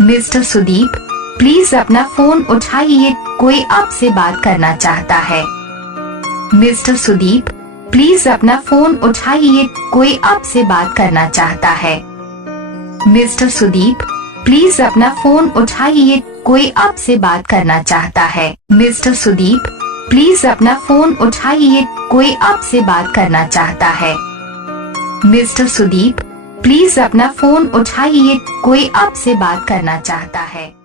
Mister Sudeep, please अपना phone उठाइए, कोई आपसे बात करना चाहता है। मिस्टर सुदीप, प्लीज अपना फोन उठाइए, कोई आपसे बात करना चाहता है। मिस्टर सुदीप, प्लीज अपना फोन उठाइए, कोई आपसे बात करना चाहता है। मिस्टर सुदीप, प्लीज अपना फोन उठाइए, कोई आपसे बात करना चाहता है। मिस्टर सुदीप, प्लीज अपना फोन उठाइए, कोई आपसे बात करना चाहता है।